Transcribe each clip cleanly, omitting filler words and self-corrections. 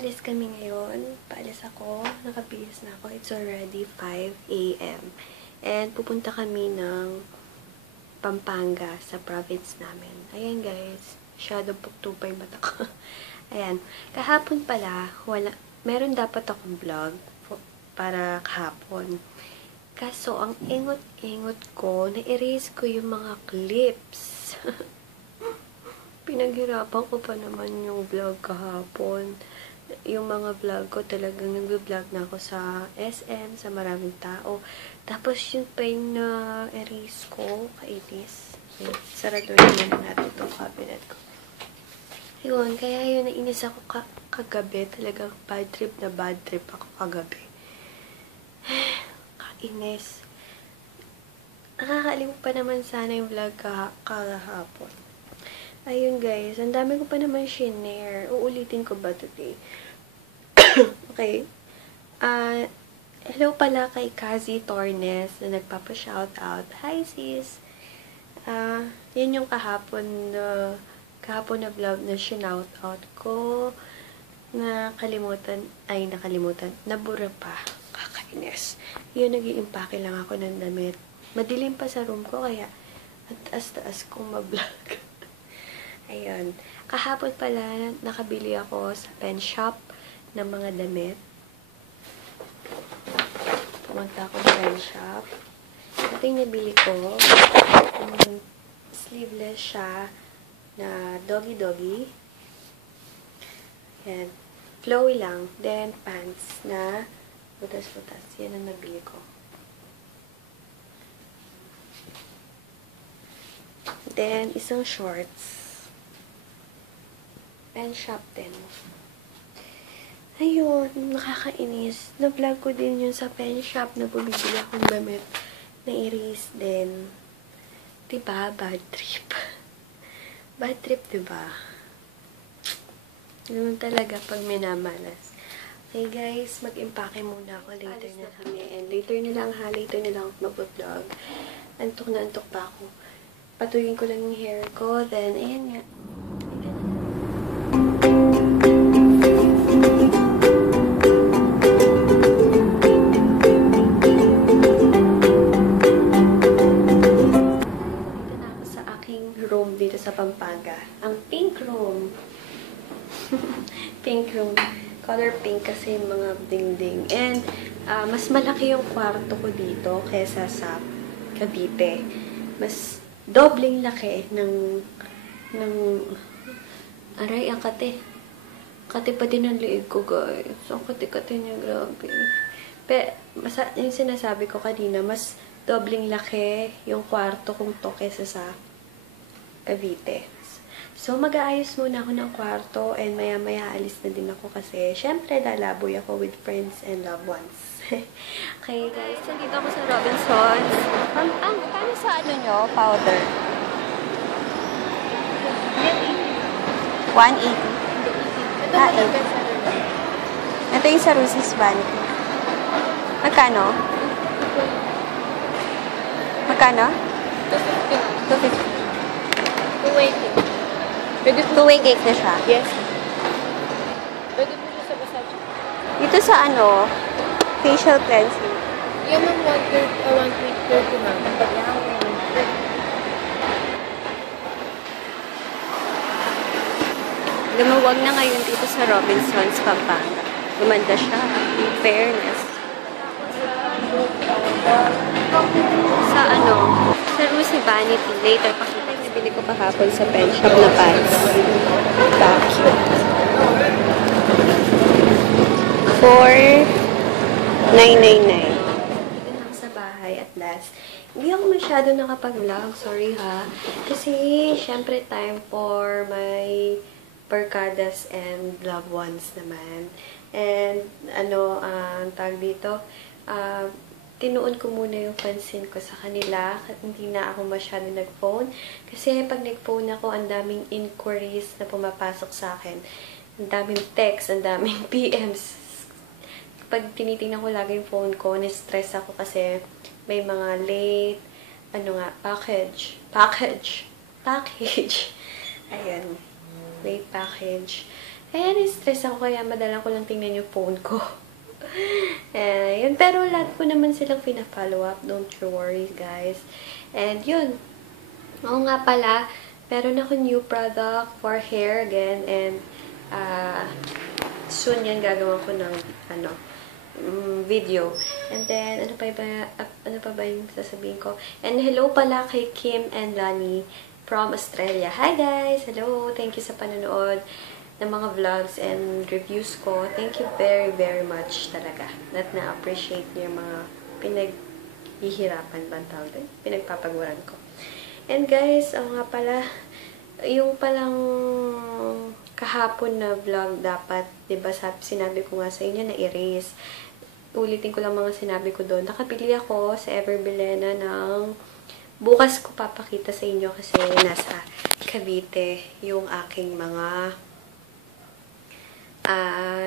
aalis kami ngayon. Paalis ako. Nakabihis na ako. It's already 5 a.m. And pupunta kami ng Pampanga sa province namin. Ayan guys. Shadow pagtupay mata ko. Ayan. Kahapon pala, meron dapat akong vlog para kahapon. Kaso, ang ingot-ingot ko, na-erase ko yung mga clips. Pinaghirapan ko pa naman yung vlog kahapon. Yung mga vlog ko, talagang nag-vlog na ako sa SM, sa maraming tao. Tapos yun pa yung na-erase ko, kainis. Sarado naman natin itong cabinet ko. Yun, kaya yun, nainis ako kagabi. Talagang bad trip ako kagabi. Kainis. Nakakaliw pa naman sana yung vlog kahapon. Ayun guys, ang dami ko pa naman shinare. Uulitin ko ba today? Okay. Hello pala kay Kazi Tornes na nagpapa-shoutout. Hi sis! Yun yung kahapon na vlog na shoutout ko. Nakalimutan. Nabura pa. Kakainis. Yun, nag-iimpake lang ako ng damit. Madilim pa sa room ko, kaya at taas-taas kong ma-vlog. Ayun. Kahapon pala, nakabili ako sa pen shop ng mga damit. Pumunta ako sa pen shop. Ito yung nabili ko. Sleeveless siya na doggy-doggy. Ayan. Flowy lang. Then, pants na butas-butas. Yan ang nabili ko. Then, isang shorts. Pen shop din. Ayun, nakakainis. Na-vlog ko din yun sa pen shop na bumibili akong damit na iris din. Diba? Bad trip. Bad trip, diba? Ganun talaga pag minamalas. Okay guys, mag-impake muna ako. Later na kami. And later na lang ako mag-vlog. Antok na antok pa ako. Patuyin ko lang yung hair ko. Then, ayan nga. Dito sa Pampanga. Ang pink room. Pink room. Color pink kasi yung mga dingding. And, mas malaki yung kwarto ko dito kesa sa Cavite. Mas dobling laki ng aray, ang kate. Kate pa din ang liig ko, guys. Ang kate-kate niya, grabe. Pero, yung sinasabi ko kanina, mas dobling laki yung kwarto kong to kesa sa Cavite. So, mag-aayos muna ako ng kwarto and maya-maya alis na din ako kasi syempre lalaboy ako with friends and loved ones. Okay, guys. So, dito ako sa Robinsons. Paano sa ano nyo? Powder? 180. Ito yung sa Rusis Vanity. Magkano? Magkano? 250. Two-way cake. Two-way cake na siya? Yes. Pwede po siya sa Versace? Dito sa ano, facial cleansing. Yan ang 130 ma'am. Lumawag na ngayon dito sa Robinsons, Pampanga. Gumanda siya. In fairness. Sa ano, sa Rusi Vanity. Later, pakita yung nabili ko kahapon sa pen shop na pants. Cute. 4,999. Dito na ako sa bahay at last. Hindi ako masyado nakapag-vlog. Sorry ha. Kasi, syempre time for my barkadas and loved ones naman. And, ano, ang tag dito, tinuon ko muna yung pansin ko sa kanila. Hindi na ako masyado nag-phone. Kasi pag nag-phone ako, ang daming inquiries na pumapasok sa akin. Ang daming text, ang daming PMs. Pag tinitingnan ko lagi yung phone ko, na-stress ako kasi may mga late, package. Ayan. Late package. Kaya na-stress ako, kaya madalang ko lang tingnan yung phone ko. Yun. Pero lahat ko naman silang pina-follow up. Don't you worry, guys. And yun. Oo nga pala, meron ako new product for hair again. And soon yan gagawa ko ng video. And then, ano pa ba yung sasabihin ko? And hello pala kay Kim and Lani from Australia. Hi guys! Hello! Thank you sa panonood ng mga vlogs and reviews ko. Thank you very, very much talaga. Na-appreciate niyo yung mga pinaghihirapan bang tawag din? Pinagpapaguran ko. And guys, nga pala, yung palang kahapon na vlog dapat, diba, sinabi ko nga sa inyo na erase. Ulitin ko lang mga sinabi ko doon. Nakabili ako sa Everbilena ng bukas ko papakita sa inyo kasi nasa Cavite yung aking mga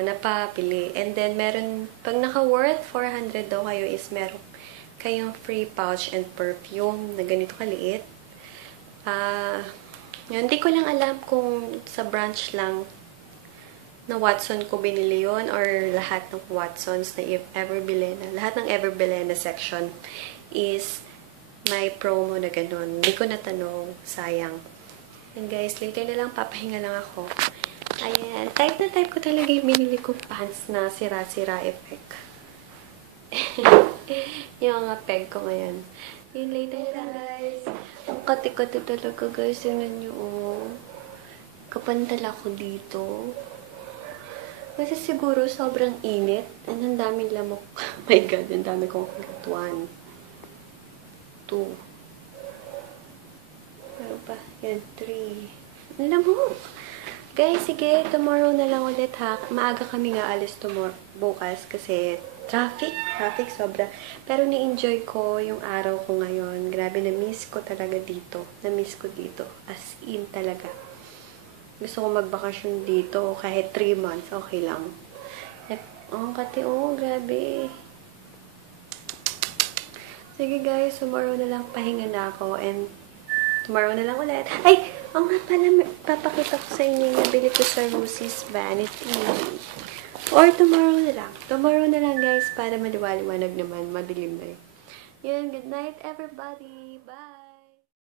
napapili. And then, meron, pag naka-worth 400 daw kayo is meron kayong free pouch and perfume na ganito kaliit. Hindi ko lang alam kung sa branch lang na Watson ko binili yun or lahat ng Watsons na Everbilena. Lahat ng Everbilena section is may promo na ganun. Hindi ko natanong. Sayang. And guys, later na lang papahinga lang ako. Ayan. Type na type ko talaga yung binili kong pants na sira-sira effect. Yung mga peg ko ngayon. Yun, later na lang, guys. Ang kati-kati talaga, guys. Tingnan nyo, oh. Kapantal ako dito. Kasi siguro sobrang init. And ang daming lamok. Oh my God, ang dami kong kagat. 1, 2. Ano pa? Yan, 3. Ang lamok. Guys, sige, tomorrow na lang ulit ha. Maaga kami nga alis bukas kasi traffic sobra. Pero ni-enjoy ko yung araw ko ngayon. Grabe, na-miss ko talaga dito. Na-miss ko dito. As in talaga. Gusto ko magbakasyon dito kahit 3 months. Okay lang. Kati, grabe. Sige guys, tomorrow na lang pahinga na ako and tomorrow na lang ulit. Ay! Nga pala, papakita ko sa inyo yung nabili ko sa Lucy's Vanity. Or tomorrow na lang. Tomorrow na lang guys para maliwanag naman. Madilim na yun. Yun, good night everybody. Bye!